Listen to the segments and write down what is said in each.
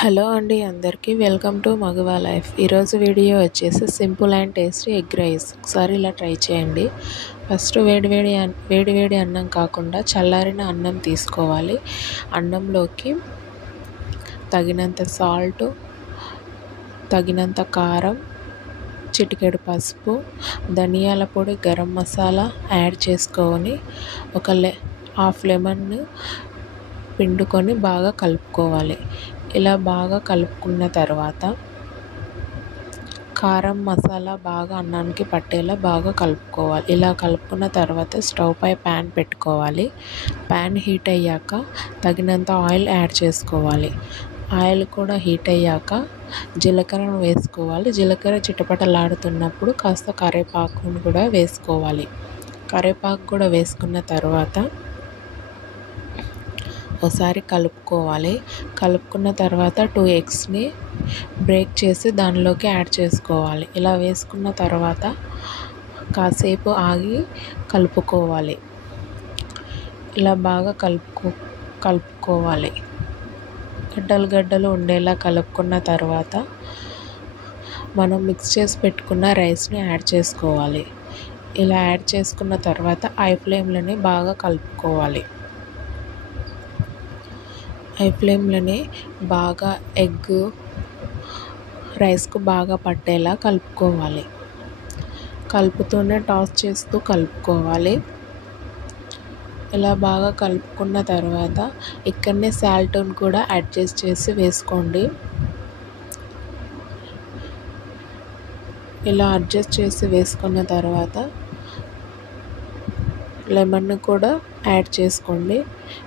Hello అండి అందరికీ welcome to Maguva life. ఈరోజు వీడియో వచ్చేసి simple and tasty egg rice. ఒకసారి ఇలా ట్రై చేయండి. ఫస్ట్ వేడి అన్నం కాకుండా చల్లారిన అన్నం తీసుకోవాలి. అన్నంలోకి తగినంత సాల్ట్, తగినంత కారం, చిటికెడు పసుపు, ధనియాల పొడి, గరం మసాలా యాడ్ చేసుకొని హాఫ్ లెమన్ పిండుకొని బాగా కలుపుకోవాలి. ఇలా బాగా కలుపుకున్న తర్వాత కారం మసాలా బాగా అన్నానికి పట్టేలా బాగా కలుపుకోవాలి. ఇలా కలుపుకున్న తర్వాత స్టవ్ పై ప్యాన్ పెట్టుకోవాలి. ప్యాన్ హీట్ అయ్యాక తగినంత ఆయిల్ యాడ్ చేసుకోవాలి. ఆయిల్ కూడా హీట్ అయ్యాక జీలకర్రను వేసుకోవాలి. జీలకర్ర చిటపటలాడుతున్నప్పుడు కాస్త కరివేపాకును కూడా వేసుకోవాలి. కరివేపాకు కూడా వేసుకున్న తర్వాత ఒకసారి కలుపుకోవాలి. కలుపుకున్న తర్వాత 2 ఎగ్స్ని బ్రేక్ చేసి దానిలోకి యాడ్ చేసుకోవాలి. ఇలా వేసుకున్న తర్వాత కాసేపు ఆగి కలుపుకోవాలి. ఇలా బాగా కలుపుకోవాలి. గడ్డలు ఉండేలా కలుపుకున్న తర్వాత మనం మిక్స్ చేసి పెట్టుకున్న రైస్ని యాడ్ చేసుకోవాలి. ఇలా యాడ్ చేసుకున్న తర్వాత హై ఫ్లేమ్లోనే బాగా కలుపుకోవాలి. హై ఫ్లేమ్లోనే బాగా ఎగ్ రైస్కు బాగా పట్టేలా కలుపుకోవాలి. కలుపుతూనే టాస్ చేస్తూ కలుపుకోవాలి. ఇలా బాగా కలుపుకున్న తర్వాత ఇక్కడనే సాల్ట్ను కూడా అడ్జస్ట్ చేసి వేసుకోండి. ఇలా అడ్జస్ట్ చేసి వేసుకున్న తర్వాత లెమన్ కూడా యాడ్ చేసుకోండి.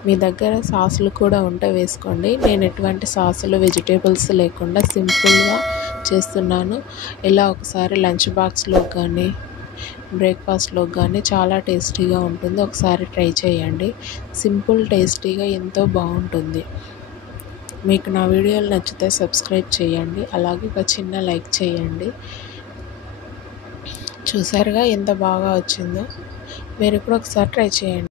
మీ దగ్గర సాసులు కూడా ఉంటే వేసుకోండి. నేను ఎటువంటి సాసులు వెజిటేబుల్స్ లేకుండా సింపుల్గా చేస్తున్నాను. ఇలా ఒకసారి లంచ్ బాక్స్లో కానీ బ్రేక్ఫాస్ట్లో కానీ చాలా టేస్టీగా ఉంటుంది. ఒకసారి ట్రై చేయండి. సింపుల్ టేస్టీగా ఎంతో బాగుంటుంది. మీకు నా వీడియోలు నచ్చితే సబ్స్క్రైబ్ చేయండి. అలాగే ఒక చిన్న లైక్ చేయండి. చూసారుగా ఎంత బాగా వచ్చిందో. మీరు కూడా ఒకసారి ట్రై చేయండి.